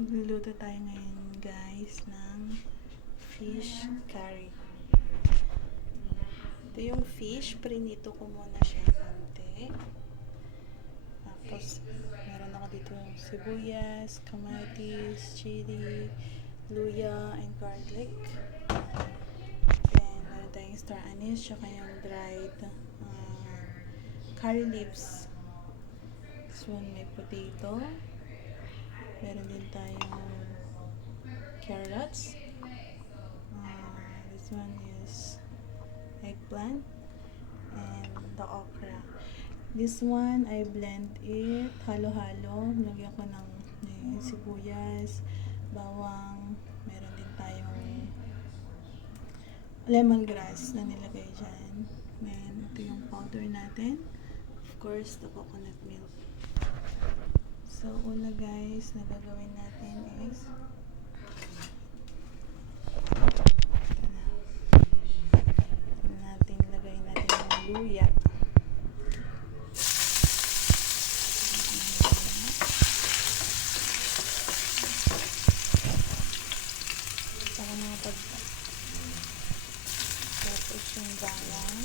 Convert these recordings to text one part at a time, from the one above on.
Magluluto tayo ngayon guys ng fish curry. Ito yung fish, prinito ko muna siya konti. Tapos meron ako dito yung sibuyas, kamatis, chili, luya, and garlic. Then meron tayong star anise, tsaka yung dried curry leaves. This one may potato. Meron din tayong carrots. This one is eggplant and the okra. This one, I blend it, halo-halo. Nilagyan ko ng sibuyas, bawang, meron din tayong lemongrass na nilagay dyan. And ito yung powder natin. Of course, the coconut milk. So, una guys, na gagawin natin is lagay natin yung luya. Saka mga tapos yung bawang.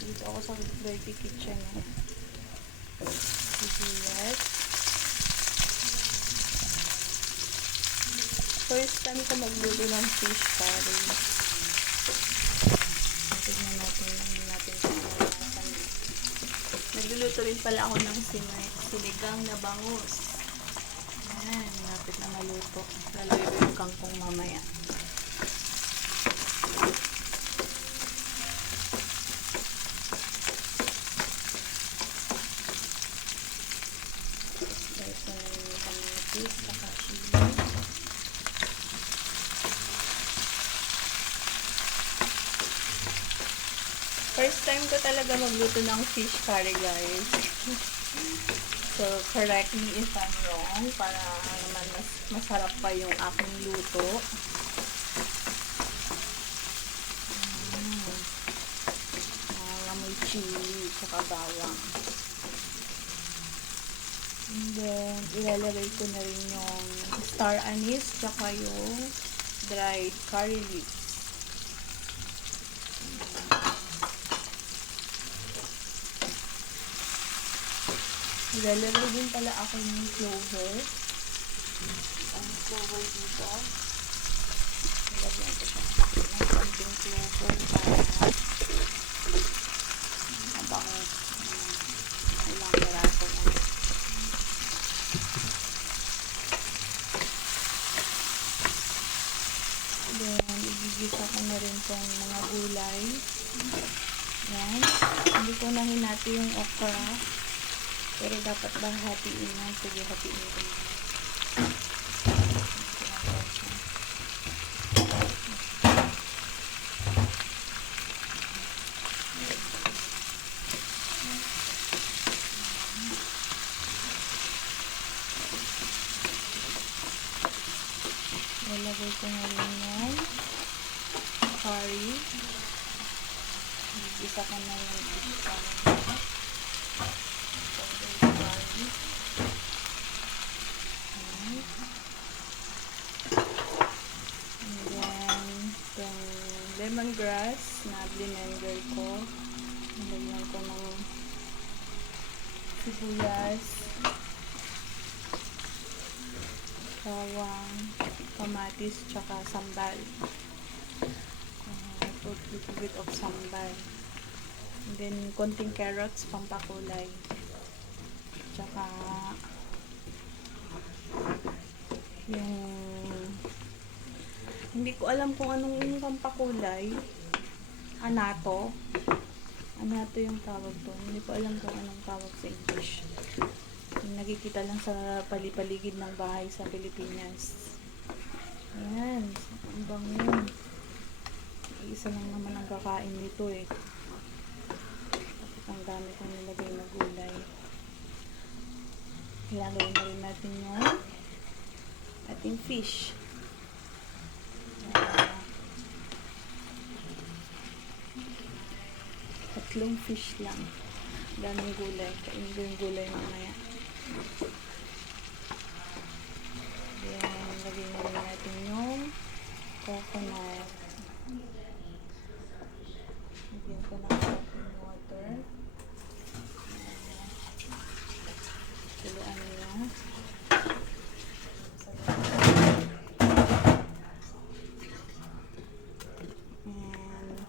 Dito ako sa dirty kitchen sibuyas. First time ko magluto ng fish curry. Tignan natin kung ano lasa niya. Nagluluto rin pala ako ng sinigang na bangus. Ayan, lapit na maluto. Lalagay ko yung kangkong mamaya. First time ko talaga magluto ng fish curry, guys. So, correct me if I'm wrong para naman mas masarap pa yung aking luto. May chili saka bawang. And then, ilalagay ko na rin yung star anise tsaka yung dried curry leaves. Ilalagay din pala ako yung clover. Ang clover dito. Ilagyan ko siya ng konting clover para mabango. Ilang peraso na. Then, igigisa ko na rin tong mga gulay. Yan. Hindi ko na hinati yung okra. Pero dapat ba hatiin na? Sige, hatiin ko na. Lalagay ko na rin yan. Curry. Isa ko na yung isa. Lemongrass na blender ko. Nilagyan ko ng sibuyas, bawang, kamatis, tsaka sambal. Put a little bit of sambal. And then, konting carrots, pampakulay. Tsaka yung hindi ko alam kung anong pampakulay. Anato yung tawag doon. Hindi ko alam kung anong tawag sa English. Yung nakikita lang sa palipaligid ng bahay sa Pilipinas. Ayan. Ang bango. Isa lang naman ang kakain nito eh. Tapos ang dami kong nilagay na gulay. Ilalagay na rin natin yung ating fish. 3 fish lang. Daming gulay. Kainin ko yung gulay mamaya. Then, lagay na rin natin yung coconut. Lagyan ko ng coconut water. Tuluan nyo. And,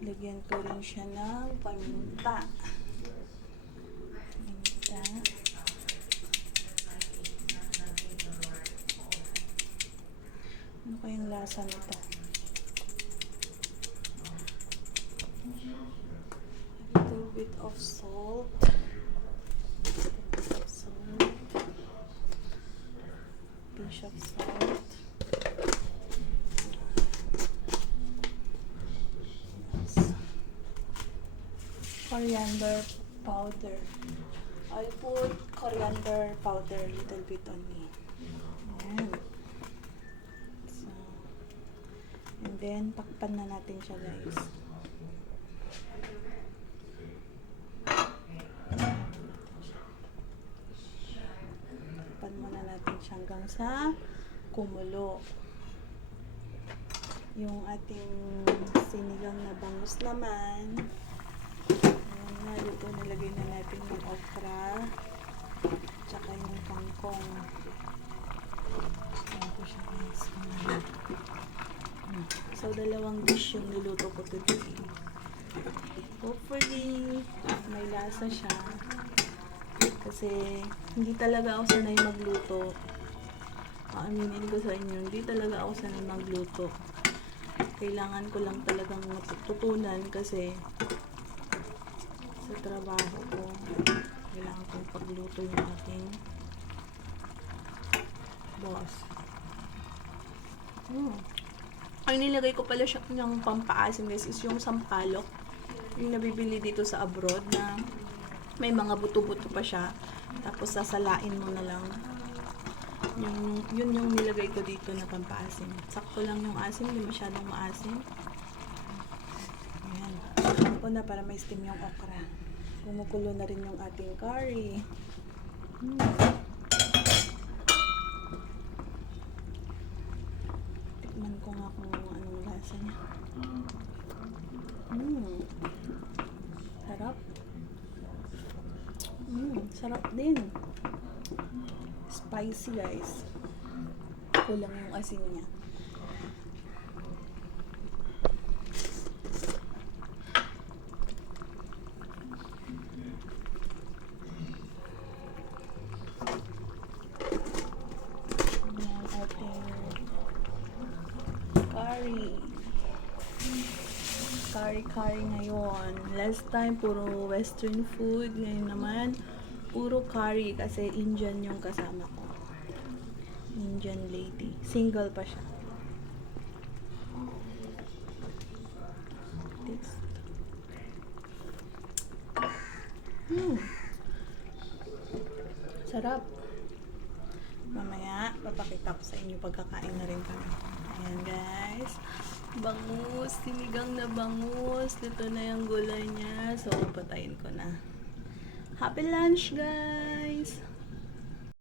lagyan ko rin siya ng paminta. Ano kayang lasa nito? A little bit of salt. Pinch of salt. Coriander powder. I put coriander powder little bit only. Ayan. So, and then, takpan na natin siya, guys. Takpan muna natin siya hanggang sa kumulo. Yung ating sinigang na bangus naman. Ayan na, dito nilagay na natin yung okra. Tsaka yung kangkong. Ayan ko siya, guys. So, 2 dish yung niluto ko today. Hopefully, may lasa siya. Kasi, hindi talaga ako sanay magluto. Aaminin ko sa inyo, hindi talaga ako sanay magluto. Kailangan ko lang talagang matutunan kasi sa trabaho ko, kailangan kong pagluto yung aking boss. Ang nilagay ko pala siya ng pampaasim, guys, is yung sampalok. Yung nabibili dito sa abroad na may mga buto-buto pa siya. Tapos sasalain mo na lang. Yun yung nilagay ko dito na pampaasim. Sakto lang yung asim, hindi masyadong maasim. Ayan. Ako na para may steam yung okra. Kumukulo na rin yung ating curry. Tikman ko nga kung anong lasa niya. Sarap. Sarap din. Spicy, guys. Kulang yung asin niya. Ayan, ating curry ngayon. Last time, puro western food. Ngayon naman, puro curry kasi Indian yung kasama ko. Indian lady. Single pa siya. Taste. Sarap. Mamaya, papakita ko sa inyo pagkakain na rin kami. Ayan, guys. Bangus. Sinigang na bangus. Dito na yung gulay niya. So, patayin ko na. Happy lunch, guys!